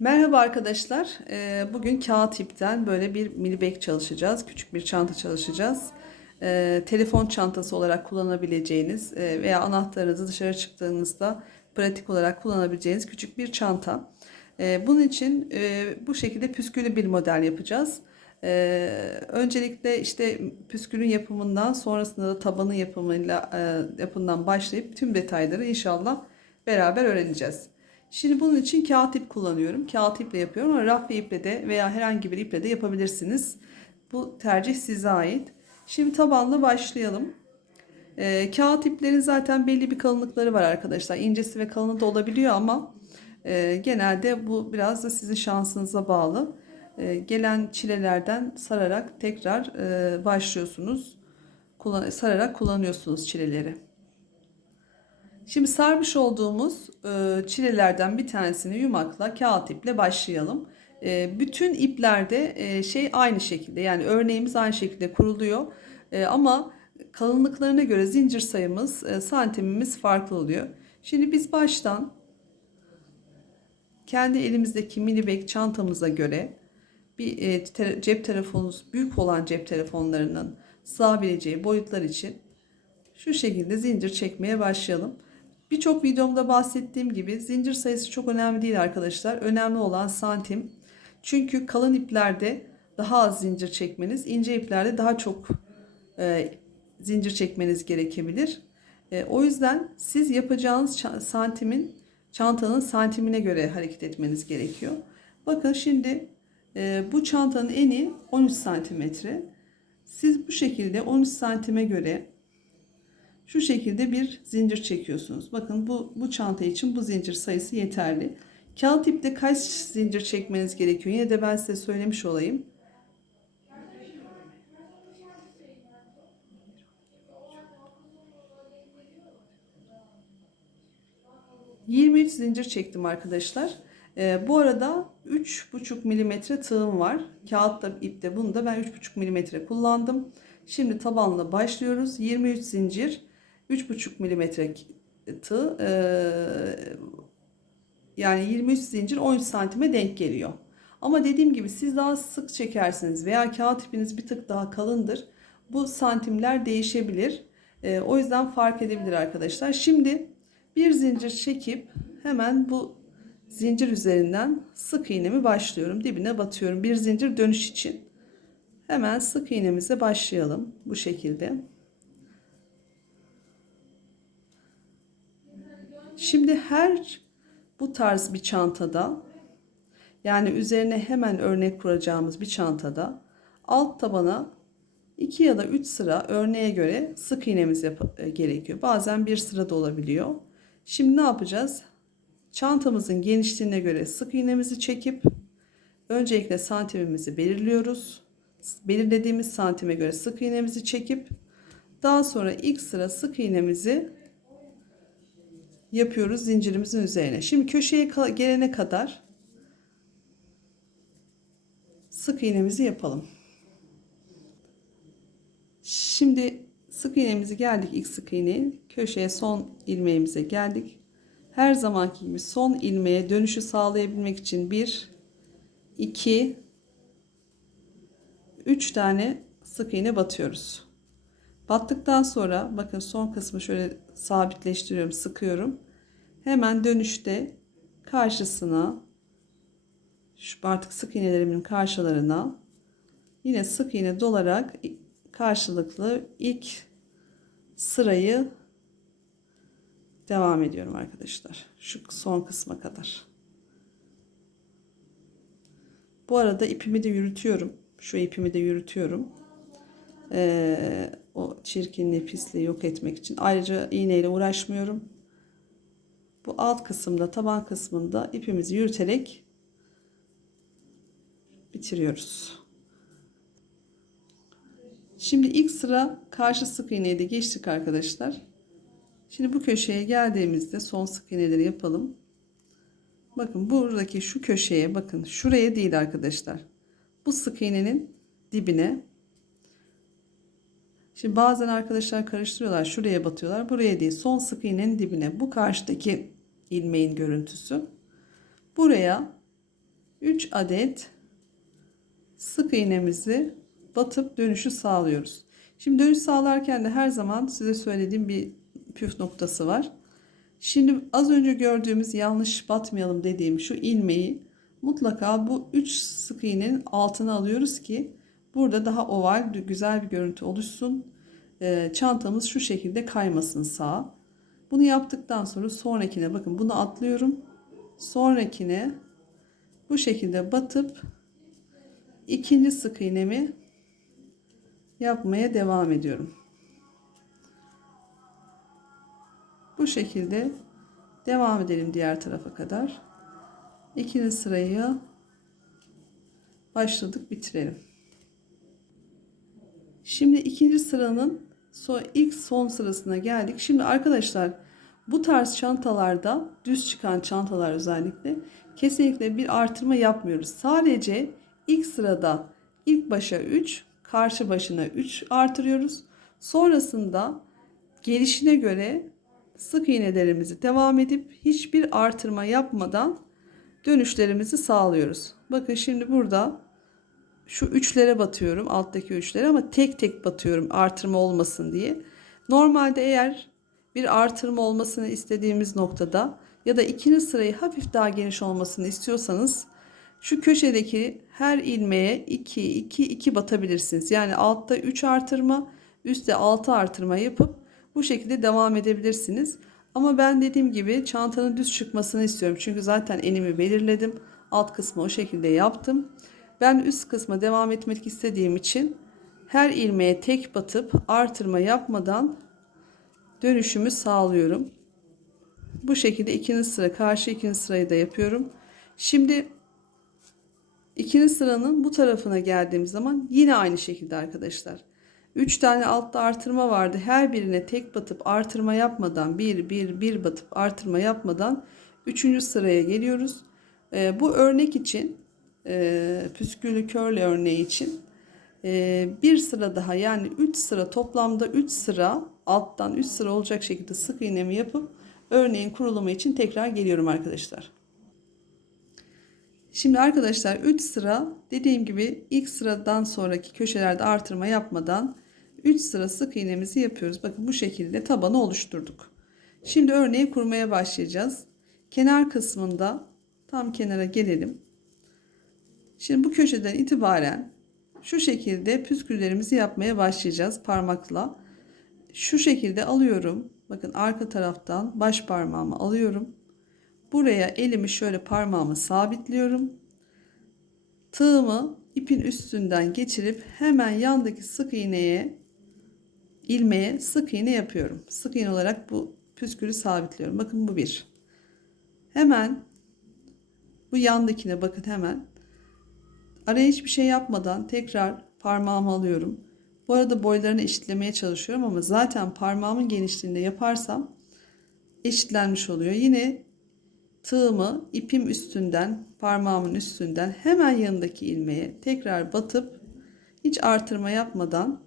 Merhaba arkadaşlar. Ee, Bugün kağıt ipten böyle bir mini bag çalışacağız. Küçük bir çanta çalışacağız. Ee, Telefon çantası olarak kullanabileceğiniz e, veya anahtarınızı dışarı çıktığınızda pratik olarak kullanabileceğiniz küçük bir çanta. Ee, Bunun için e, bu şekilde püsküllü bir model yapacağız. Öncelikle işte püskülün yapımından sonrasında da tabanı yapımıyla e, yapımından başlayıp tüm detayları inşallah beraber öğreneceğiz. Şimdi bunun için kağıt ip kullanıyorum. Kağıt iple yapıyorum ama raf ve iple de veya herhangi bir iple de yapabilirsiniz. Bu tercih size ait. Şimdi tabanla başlayalım. Ee, kağıt iplerin zaten belli bir kalınlıkları var arkadaşlar. İncesi ve kalını da olabiliyor ama e, genelde bu biraz da sizin şansınıza bağlı. E, gelen çilelerden sararak tekrar e, başlıyorsunuz. Kullan sararak kullanıyorsunuz çileleri. Şimdi sarmış olduğumuz e, çilelerden bir tanesini yumakla kağıt iple başlayalım. E, bütün iplerde e, şey aynı şekilde yani örneğimiz aynı şekilde kuruluyor. E, ama kalınlıklarına göre zincir sayımız, e, santimimiz farklı oluyor. Şimdi biz baştan kendi elimizdeki mini bag çantamıza göre bir e, te- cep telefonunuz büyük olan cep telefonlarının sığabileceği boyutlar için şu şekilde zincir çekmeye başlayalım. Birçok videomda bahsettiğim gibi zincir sayısı çok önemli değil arkadaşlar. Önemli olan santim. Çünkü kalın iplerde daha az zincir çekmeniz, ince iplerde daha çok e, zincir çekmeniz gerekebilir. E, o yüzden siz yapacağınız santimin çantanın santimine göre hareket etmeniz gerekiyor. Bakın şimdi e, bu çantanın eni 13 santimetre. Siz bu şekilde 13 santime göre şu şekilde bir zincir çekiyorsunuz. Bakın bu, bu çanta için bu zincir sayısı yeterli. Kağıt ipte kaç zincir çekmeniz gerekiyor? Yine de ben size söylemiş olayım. ...23 zincir çektim arkadaşlar. Ee, bu arada 3,5 milimetre tığım var. Kağıtta ipte bunu da ben 3,5 milimetre kullandım. Şimdi tabanla başlıyoruz. 23 zincir 3,5 milimetre tığ e, yani 23 zincir 13 santime denk geliyor. Ama dediğim gibi siz daha sık çekersiniz veya kağıt ipiniz bir tık daha kalındır. Bu santimler değişebilir. E, o yüzden fark edebilir arkadaşlar. Şimdi bir zincir çekip hemen bu zincir üzerinden sık iğnemi başlıyorum. Dibine batıyorum. Bir zincir dönüş için. Hemen sık iğnemize başlayalım bu şekilde. Şimdi her bu tarz bir çantada yani üzerine hemen örnek kuracağımız bir çantada alt tabana 2 ya da 3 sıra örneğe göre sık iğnemiz e, gerekiyor. Bazen bir sıra da olabiliyor. Şimdi ne yapacağız? Çantamızın genişliğine göre sık iğnemizi çekip öncelikle santimimizi belirliyoruz. Belirlediğimiz santime göre sık iğnemizi çekip daha sonra ilk sıra sık iğnemizi yapıyoruz zincirimizin üzerine. Şimdi köşeye gelene kadar sık iğnemizi yapalım. Şimdi sık iğnemizi geldik ilk sık iğneye. Köşeye son ilmeğimize geldik. Her zamanki gibi son ilmeğe dönüşü sağlayabilmek için 1 2 3 tane sık iğne batıyoruz. Battıktan sonra bakın son kısmı şöyle sabitleştiriyorum, sıkıyorum. Hemen dönüşte karşısına şu artık sık iğnelerimin karşılarına yine sık iğne dolarak karşılıklı ilk sırayı devam ediyorum arkadaşlar. Şu son kısma kadar. Bu arada ipimi de yürütüyorum. Şu ipimi de yürütüyorum. Ee, o çirkinliği, pisliği yok etmek için. Ayrıca iğneyle uğraşmıyorum. Bu alt kısımda, taban kısmında ipimizi yürüterek bitiriyoruz. Şimdi ilk sıra karşı sık iğneyi de geçtik arkadaşlar. Şimdi bu köşeye geldiğimizde son sık iğneleri yapalım. Bakın buradaki şu köşeye bakın şuraya değil arkadaşlar. Bu sık iğnenin dibine Şimdi bazen arkadaşlar karıştırıyorlar. Şuraya batıyorlar. Buraya değil. Son sık iğnenin dibine. Bu karşıdaki ilmeğin görüntüsü. Buraya 3 adet sık iğnemizi batıp dönüşü sağlıyoruz. Şimdi dönüş sağlarken de her zaman size söylediğim bir püf noktası var. Şimdi az önce gördüğümüz yanlış batmayalım dediğim şu ilmeği mutlaka bu 3 sık iğnenin altına alıyoruz ki burada daha oval güzel bir görüntü oluşsun. Ee, çantamız şu şekilde kaymasın sağa. Bunu yaptıktan sonra sonrakine bakın bunu atlıyorum. Sonrakine bu şekilde batıp ikinci sık iğnemi yapmaya devam ediyorum. Bu şekilde devam edelim diğer tarafa kadar. İkinci sırayı başladık bitirelim. Şimdi ikinci sıranın son, ilk son sırasına geldik. Şimdi arkadaşlar bu tarz çantalarda düz çıkan çantalar özellikle kesinlikle bir artırma yapmıyoruz. Sadece ilk sırada ilk başa 3 karşı başına 3 artırıyoruz. Sonrasında gelişine göre sık iğnelerimizi devam edip hiçbir artırma yapmadan dönüşlerimizi sağlıyoruz. Bakın şimdi burada şu üçlere batıyorum alttaki üçlere ama tek tek batıyorum artırma olmasın diye. Normalde eğer bir artırma olmasını istediğimiz noktada ya da ikinci sırayı hafif daha geniş olmasını istiyorsanız şu köşedeki her ilmeğe 2 2 2 batabilirsiniz. Yani altta 3 artırma, üstte 6 artırma yapıp bu şekilde devam edebilirsiniz. Ama ben dediğim gibi çantanın düz çıkmasını istiyorum. Çünkü zaten enimi belirledim. Alt kısmı o şekilde yaptım. Ben üst kısma devam etmek istediğim için her ilmeğe tek batıp artırma yapmadan dönüşümü sağlıyorum. Bu şekilde ikinci sıra karşı ikinci sırayı da yapıyorum. Şimdi ikinci sıranın bu tarafına geldiğim zaman yine aynı şekilde arkadaşlar. 3 tane altta artırma vardı. Her birine tek batıp artırma yapmadan 1 1 1 batıp artırma yapmadan 3. sıraya geliyoruz. E, bu örnek için e, püsküllü körle örneği için e, bir sıra daha yani 3 sıra toplamda 3 sıra alttan 3 sıra olacak şekilde sık iğnemi yapıp örneğin kurulumu için tekrar geliyorum arkadaşlar. Şimdi arkadaşlar 3 sıra dediğim gibi ilk sıradan sonraki köşelerde artırma yapmadan 3 sıra sık iğnemizi yapıyoruz. Bakın bu şekilde tabanı oluşturduk. Şimdi örneği kurmaya başlayacağız. Kenar kısmında tam kenara gelelim. Şimdi bu köşeden itibaren şu şekilde püsküllerimizi yapmaya başlayacağız parmakla. Şu şekilde alıyorum. Bakın arka taraftan baş parmağımı alıyorum. Buraya elimi şöyle parmağımı sabitliyorum. Tığımı ipin üstünden geçirip hemen yandaki sık iğneye ilmeğe sık iğne yapıyorum. Sık iğne olarak bu püskülü sabitliyorum. Bakın bu bir. Hemen bu yandakine bakın hemen. Araya hiçbir şey yapmadan tekrar parmağımı alıyorum. Bu arada boylarını eşitlemeye çalışıyorum ama zaten parmağımın genişliğinde yaparsam eşitlenmiş oluyor. Yine tığımı ipim üstünden parmağımın üstünden hemen yanındaki ilmeğe tekrar batıp hiç artırma yapmadan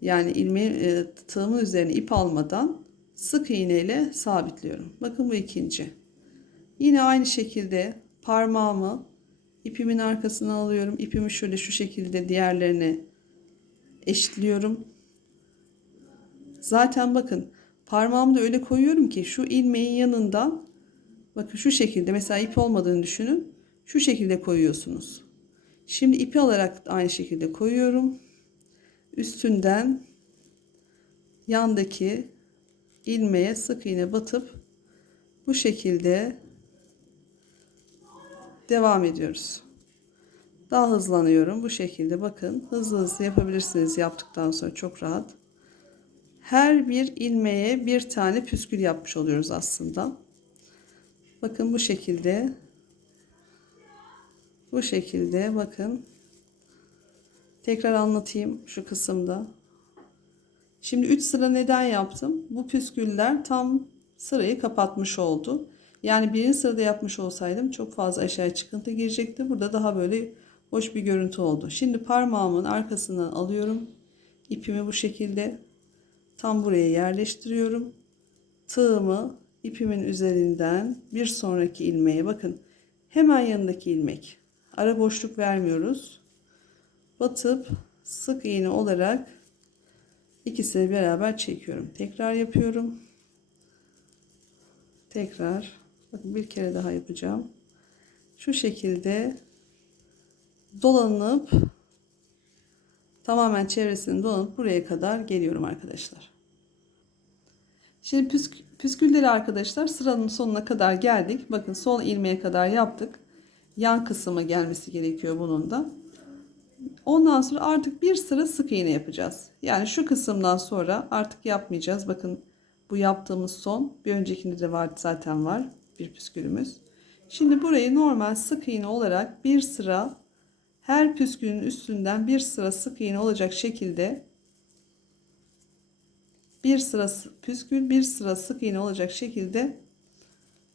yani ilmeği e, tığımın üzerine ip almadan sık iğne ile sabitliyorum. Bakın bu ikinci. Yine aynı şekilde parmağımı ipimin arkasına alıyorum. İpimi şöyle şu şekilde diğerlerine eşitliyorum. Zaten bakın parmağımı da öyle koyuyorum ki şu ilmeğin yanından bakın şu şekilde mesela ip olmadığını düşünün. Şu şekilde koyuyorsunuz. Şimdi ipi alarak aynı şekilde koyuyorum. Üstünden yandaki ilmeğe sık iğne batıp bu şekilde devam ediyoruz. Daha hızlanıyorum bu şekilde bakın hızlı hızlı yapabilirsiniz yaptıktan sonra çok rahat. Her bir ilmeğe bir tane püskül yapmış oluyoruz aslında. Bakın bu şekilde bu şekilde bakın tekrar anlatayım şu kısımda. Şimdi 3 sıra neden yaptım? Bu püsküller tam sırayı kapatmış oldu. Yani birinci sırada yapmış olsaydım çok fazla aşağı çıkıntı girecekti. Burada daha böyle hoş bir görüntü oldu. Şimdi parmağımın arkasından alıyorum. İpimi bu şekilde tam buraya yerleştiriyorum. Tığımı ipimin üzerinden bir sonraki ilmeğe bakın. Hemen yanındaki ilmek. Ara boşluk vermiyoruz. Batıp sık iğne olarak ikisini beraber çekiyorum. Tekrar yapıyorum. Tekrar. Bakın bir kere daha yapacağım. Şu şekilde dolanıp tamamen çevresini dolanıp buraya kadar geliyorum arkadaşlar. Şimdi püsk püskülleri arkadaşlar sıranın sonuna kadar geldik. Bakın son ilmeğe kadar yaptık. Yan kısma gelmesi gerekiyor bunun da. Ondan sonra artık bir sıra sık iğne yapacağız. Yani şu kısımdan sonra artık yapmayacağız. Bakın bu yaptığımız son bir öncekinde de var zaten var bir püskülümüz. Şimdi burayı normal sık iğne olarak bir sıra her püskülün üstünden bir sıra sık iğne olacak şekilde bir sıra püskül bir sıra sık iğne olacak şekilde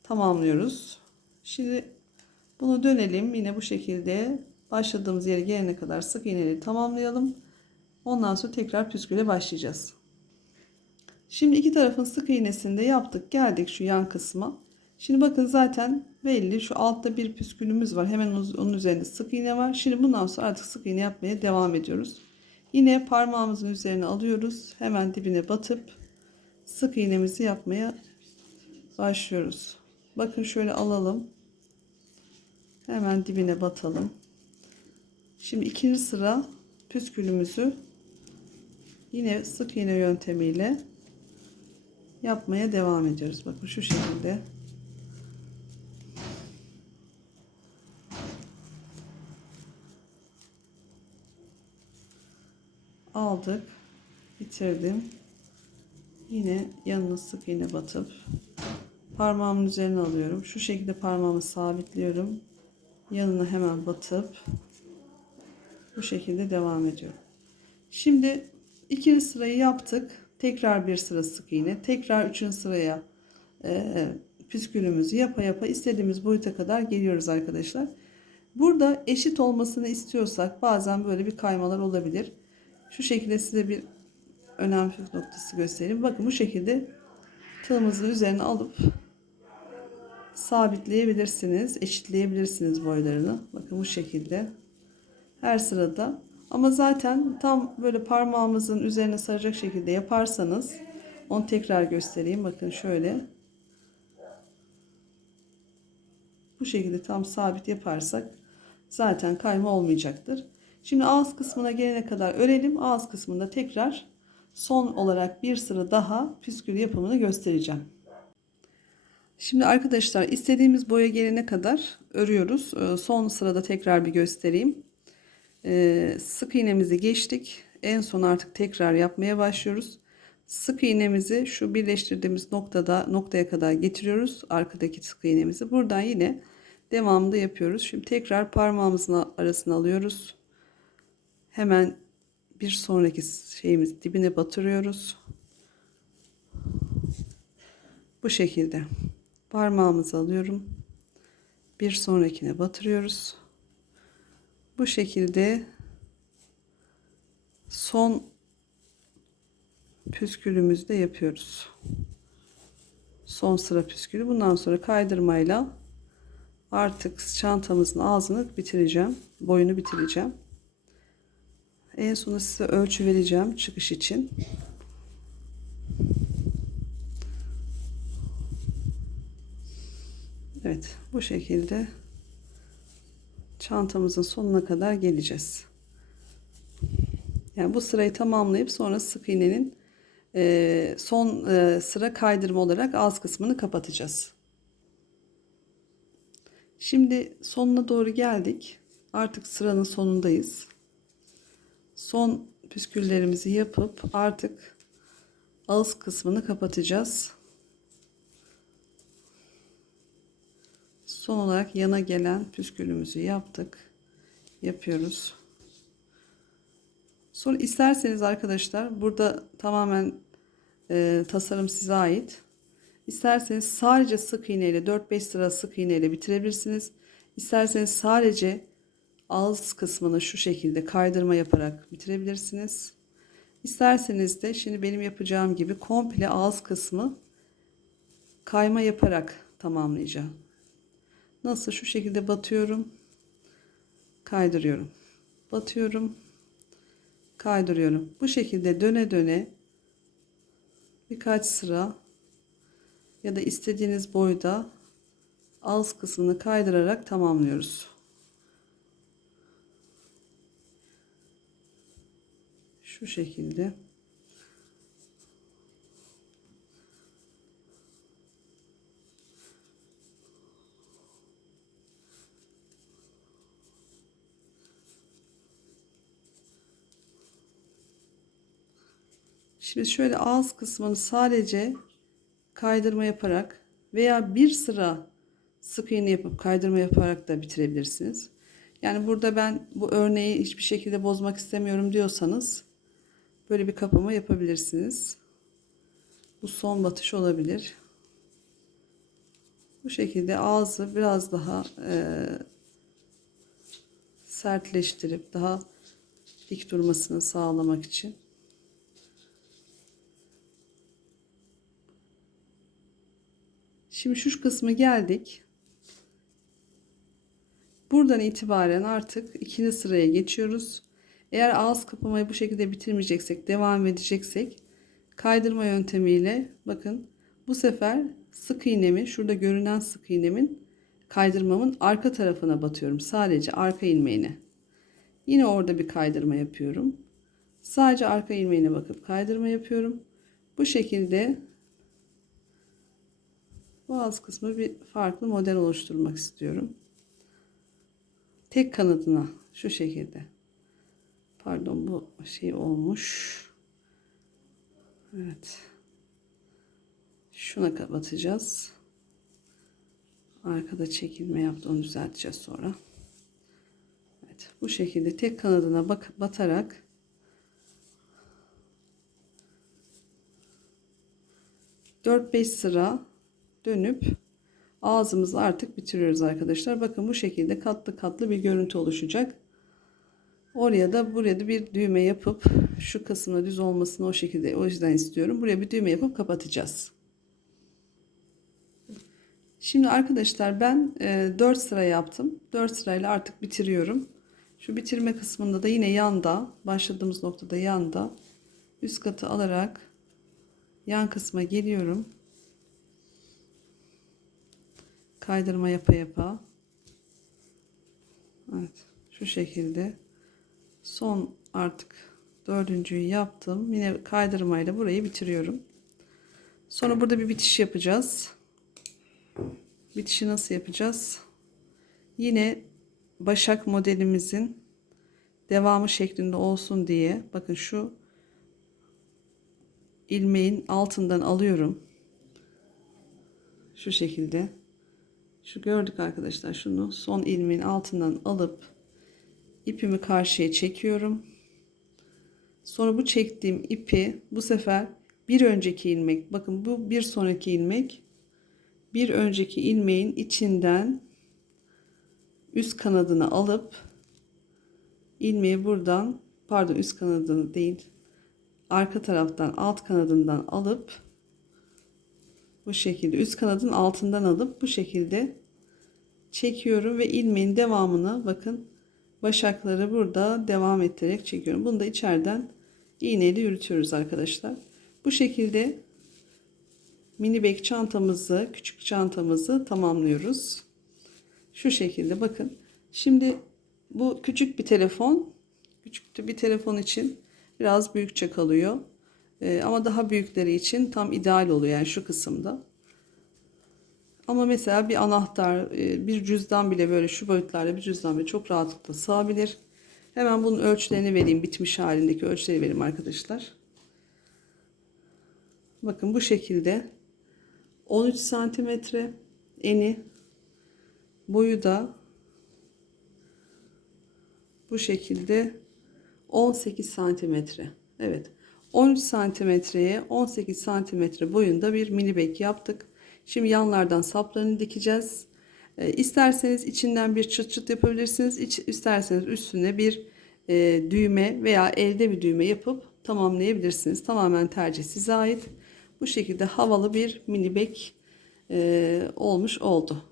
tamamlıyoruz. Şimdi bunu dönelim yine bu şekilde başladığımız yere gelene kadar sık iğneleri tamamlayalım. Ondan sonra tekrar püsküle başlayacağız. Şimdi iki tarafın sık iğnesini de yaptık. Geldik şu yan kısma. Şimdi bakın zaten belli şu altta bir püskülümüz var. Hemen onun üzerinde sık iğne var. Şimdi bundan sonra artık sık iğne yapmaya devam ediyoruz. Yine parmağımızın üzerine alıyoruz. Hemen dibine batıp sık iğnemizi yapmaya başlıyoruz. Bakın şöyle alalım. Hemen dibine batalım. Şimdi ikinci sıra püskülümüzü yine sık iğne yöntemiyle yapmaya devam ediyoruz. Bakın şu şekilde. Aldık. Bitirdim. Yine yanına sık iğne batıp parmağımın üzerine alıyorum. Şu şekilde parmağımı sabitliyorum. Yanına hemen batıp bu şekilde devam ediyorum. Şimdi ikinci sırayı yaptık. Tekrar bir sıra sık iğne tekrar üçüncü sıraya e, püskülümüzü yapa yapa istediğimiz boyuta kadar geliyoruz arkadaşlar. Burada eşit olmasını istiyorsak bazen böyle bir kaymalar olabilir şu şekilde size bir önemli noktası göstereyim. Bakın bu şekilde tığımızın üzerine alıp sabitleyebilirsiniz. Eşitleyebilirsiniz boylarını. Bakın bu şekilde. Her sırada. Ama zaten tam böyle parmağımızın üzerine saracak şekilde yaparsanız onu tekrar göstereyim. Bakın şöyle. Bu şekilde tam sabit yaparsak zaten kayma olmayacaktır. Şimdi ağız kısmına gelene kadar örelim. Ağız kısmında tekrar son olarak bir sıra daha püskül yapımını göstereceğim. Şimdi arkadaşlar istediğimiz boya gelene kadar örüyoruz. Ee, son sırada tekrar bir göstereyim. Ee, sık iğnemizi geçtik. En son artık tekrar yapmaya başlıyoruz. Sık iğnemizi şu birleştirdiğimiz noktada noktaya kadar getiriyoruz. Arkadaki sık iğnemizi. Buradan yine devamında yapıyoruz. Şimdi tekrar parmağımızın arasına alıyoruz. Hemen bir sonraki şeyimiz dibine batırıyoruz. Bu şekilde parmağımızı alıyorum. Bir sonrakine batırıyoruz. Bu şekilde son püskülümüzü de yapıyoruz. Son sıra püskülü. Bundan sonra kaydırmayla artık çantamızın ağzını bitireceğim. Boyunu bitireceğim. En sonunda size ölçü vereceğim çıkış için. Evet bu şekilde çantamızın sonuna kadar geleceğiz. Yani bu sırayı tamamlayıp sonra sık iğnenin e, son e, sıra kaydırma olarak ağız kısmını kapatacağız. Şimdi sonuna doğru geldik. Artık sıranın sonundayız son püsküllerimizi yapıp artık ağız kısmını kapatacağız. Son olarak yana gelen püskülümüzü yaptık. Yapıyoruz. Sonra isterseniz arkadaşlar burada tamamen e, tasarım size ait. İsterseniz sadece sık iğne ile 4-5 sıra sık iğne ile bitirebilirsiniz. İsterseniz sadece ağız kısmını şu şekilde kaydırma yaparak bitirebilirsiniz. İsterseniz de şimdi benim yapacağım gibi komple ağız kısmı kayma yaparak tamamlayacağım. Nasıl şu şekilde batıyorum. kaydırıyorum. Batıyorum. Kaydırıyorum. Bu şekilde döne döne birkaç sıra ya da istediğiniz boyda ağız kısmını kaydırarak tamamlıyoruz. Şu şekilde. Şimdi şöyle ağız kısmını sadece kaydırma yaparak veya bir sıra sık iğne yapıp kaydırma yaparak da bitirebilirsiniz. Yani burada ben bu örneği hiçbir şekilde bozmak istemiyorum diyorsanız böyle bir kapama yapabilirsiniz. Bu son batış olabilir. Bu şekilde ağzı biraz daha e, sertleştirip daha dik durmasını sağlamak için Şimdi şu kısmı geldik. Buradan itibaren artık ikinci sıraya geçiyoruz. Eğer ağız kapamayı bu şekilde bitirmeyeceksek, devam edeceksek kaydırma yöntemiyle bakın bu sefer sık iğnemi, şurada görünen sık iğnemin kaydırmamın arka tarafına batıyorum. Sadece arka ilmeğine. Yine orada bir kaydırma yapıyorum. Sadece arka ilmeğine bakıp kaydırma yapıyorum. Bu şekilde Boğaz kısmı bir farklı model oluşturmak istiyorum. Tek kanadına şu şekilde. Pardon bu şey olmuş. Evet. Şuna kapatacağız. Arkada çekilme yaptı onu düzelteceğiz sonra. Evet bu şekilde tek kanadına bak batarak dört beş sıra dönüp ağzımızı artık bitiriyoruz arkadaşlar. Bakın bu şekilde katlı katlı bir görüntü oluşacak. Oraya da buraya da bir düğme yapıp şu kısmına düz olmasını o şekilde o yüzden istiyorum. Buraya bir düğme yapıp kapatacağız. Şimdi arkadaşlar ben e, 4 sıra yaptım. 4 sırayla artık bitiriyorum. Şu bitirme kısmında da yine yanda başladığımız noktada yanda üst katı alarak yan kısma geliyorum. kaydırma yapa yapa evet şu şekilde son artık dördüncüyü yaptım. Yine kaydırmayla burayı bitiriyorum. Sonra burada bir bitiş yapacağız. Bitişi nasıl yapacağız? Yine başak modelimizin devamı şeklinde olsun diye bakın şu ilmeğin altından alıyorum. Şu şekilde. Şu gördük arkadaşlar şunu son ilmeğin altından alıp ipimi karşıya çekiyorum. Sonra bu çektiğim ipi bu sefer bir önceki ilmek bakın bu bir sonraki ilmek bir önceki ilmeğin içinden üst kanadını alıp ilmeği buradan pardon üst kanadını değil arka taraftan alt kanadından alıp bu şekilde üst kanadın altından alıp bu şekilde çekiyorum ve ilmeğin devamını bakın başakları burada devam ettirerek çekiyorum. Bunu da içeriden iğneyle yürütüyoruz arkadaşlar. Bu şekilde mini bek çantamızı, küçük çantamızı tamamlıyoruz. Şu şekilde bakın. Şimdi bu küçük bir telefon. Küçük bir telefon için biraz büyükçe kalıyor. Ee, ama daha büyükleri için tam ideal oluyor yani şu kısımda. Ama mesela bir anahtar, e, bir cüzdan bile böyle şu boyutlarda bir cüzdan bile çok rahatlıkla sığabilir. Hemen bunun ölçülerini vereyim. Bitmiş halindeki ölçüleri vereyim arkadaşlar. Bakın bu şekilde 13 santimetre eni boyu da bu şekilde 18 santimetre. Evet 13 santimetreye 18 santimetre boyunda bir mini bek yaptık. Şimdi yanlardan saplarını dikeceğiz. E, isterseniz içinden bir çıt çıt yapabilirsiniz. İç, isterseniz üstüne bir e, düğme veya elde bir düğme yapıp tamamlayabilirsiniz. Tamamen tercih size ait. Bu şekilde havalı bir mini bek e, olmuş oldu.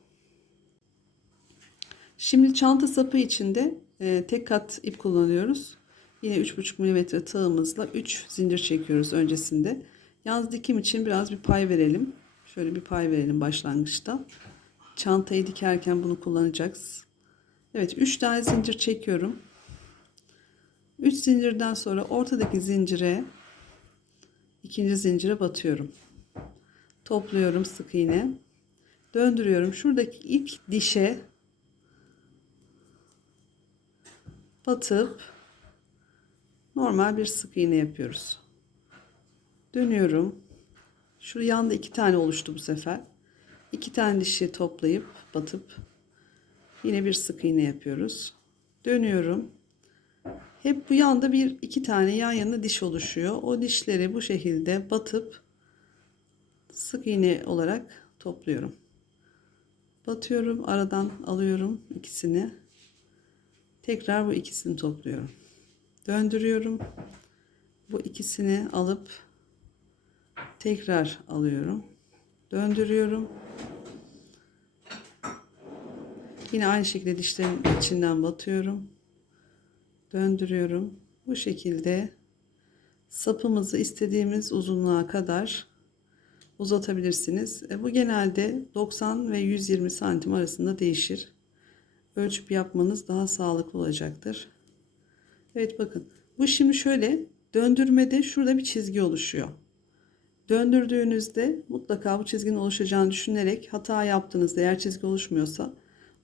Şimdi çanta sapı içinde e, tek kat ip kullanıyoruz. Yine 3,5 mm tığımızla 3 zincir çekiyoruz öncesinde. Yalnız dikim için biraz bir pay verelim. Şöyle bir pay verelim başlangıçta. Çantayı dikerken bunu kullanacağız. Evet 3 tane zincir çekiyorum. 3 zincirden sonra ortadaki zincire ikinci zincire batıyorum. Topluyorum sık iğne. Döndürüyorum. Şuradaki ilk dişe batıp normal bir sık iğne yapıyoruz. Dönüyorum. Şu yanda iki tane oluştu bu sefer. İki tane dişi toplayıp batıp yine bir sık iğne yapıyoruz. Dönüyorum. Hep bu yanda bir iki tane yan yana diş oluşuyor. O dişleri bu şekilde batıp sık iğne olarak topluyorum. Batıyorum, aradan alıyorum ikisini. Tekrar bu ikisini topluyorum. Döndürüyorum. Bu ikisini alıp tekrar alıyorum. Döndürüyorum. Yine aynı şekilde dişlerin içinden batıyorum. Döndürüyorum. Bu şekilde sapımızı istediğimiz uzunluğa kadar uzatabilirsiniz. E, bu genelde 90 ve 120 santim arasında değişir. Ölçüp yapmanız daha sağlıklı olacaktır. Evet bakın. Bu şimdi şöyle döndürmede şurada bir çizgi oluşuyor. Döndürdüğünüzde mutlaka bu çizginin oluşacağını düşünerek hata yaptığınızda eğer çizgi oluşmuyorsa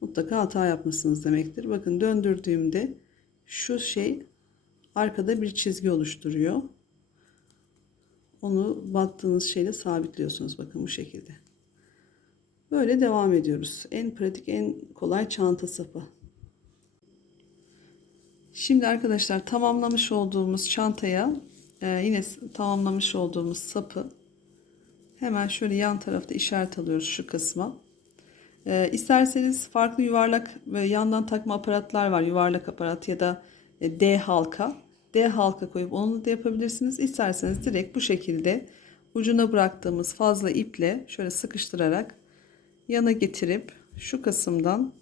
mutlaka hata yapmışsınız demektir. Bakın döndürdüğümde şu şey arkada bir çizgi oluşturuyor. Onu battığınız şeyle sabitliyorsunuz bakın bu şekilde. Böyle devam ediyoruz. En pratik, en kolay çanta sapı. Şimdi arkadaşlar tamamlamış olduğumuz çantaya e, yine tamamlamış olduğumuz sapı hemen şöyle yan tarafta işaret alıyoruz şu kısma. E, isterseniz farklı yuvarlak ve yandan takma aparatlar var. Yuvarlak aparat ya da e, D halka. D halka koyup onu da yapabilirsiniz. İsterseniz direkt bu şekilde ucuna bıraktığımız fazla iple şöyle sıkıştırarak yana getirip şu kısımdan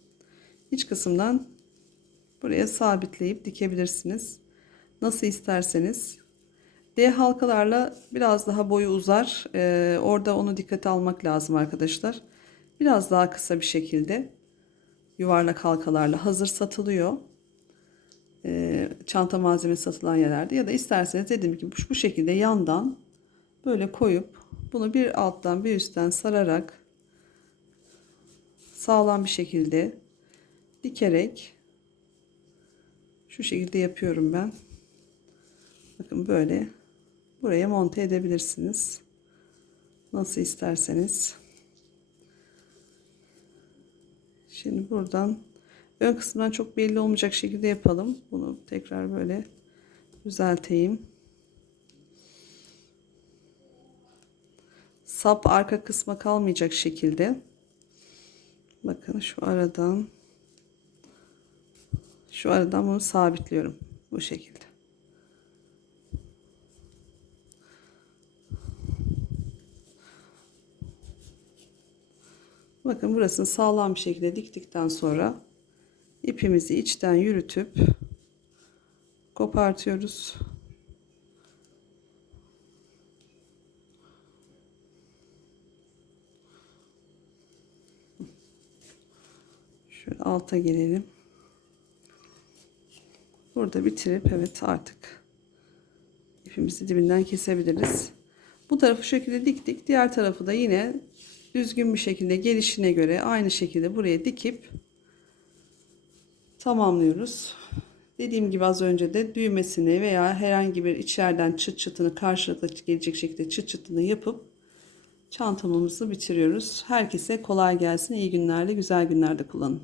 iç kısımdan buraya sabitleyip dikebilirsiniz. Nasıl isterseniz. D halkalarla biraz daha boyu uzar. Ee, orada onu dikkate almak lazım arkadaşlar. Biraz daha kısa bir şekilde yuvarlak halkalarla hazır satılıyor. Ee, çanta malzemesi satılan yerlerde ya da isterseniz dediğim gibi bu şekilde yandan böyle koyup bunu bir alttan bir üstten sararak sağlam bir şekilde dikerek şu şekilde yapıyorum ben. Bakın böyle buraya monte edebilirsiniz. Nasıl isterseniz. Şimdi buradan ön kısmından çok belli olmayacak şekilde yapalım. Bunu tekrar böyle düzelteyim. Sap arka kısma kalmayacak şekilde. Bakın şu aradan şu aradan bunu sabitliyorum bu şekilde. Bakın burasını sağlam bir şekilde diktikten sonra ipimizi içten yürütüp kopartıyoruz. Şöyle alta gelelim. Burada bitirip evet artık ipimizi dibinden kesebiliriz. Bu tarafı şekilde diktik. Diğer tarafı da yine düzgün bir şekilde gelişine göre aynı şekilde buraya dikip tamamlıyoruz. Dediğim gibi az önce de düğmesini veya herhangi bir içeriden çıt çıtını karşılıklı gelecek şekilde çıt çıtını yapıp çantamızı bitiriyoruz. Herkese kolay gelsin. İyi günlerle, güzel günlerde kullanın.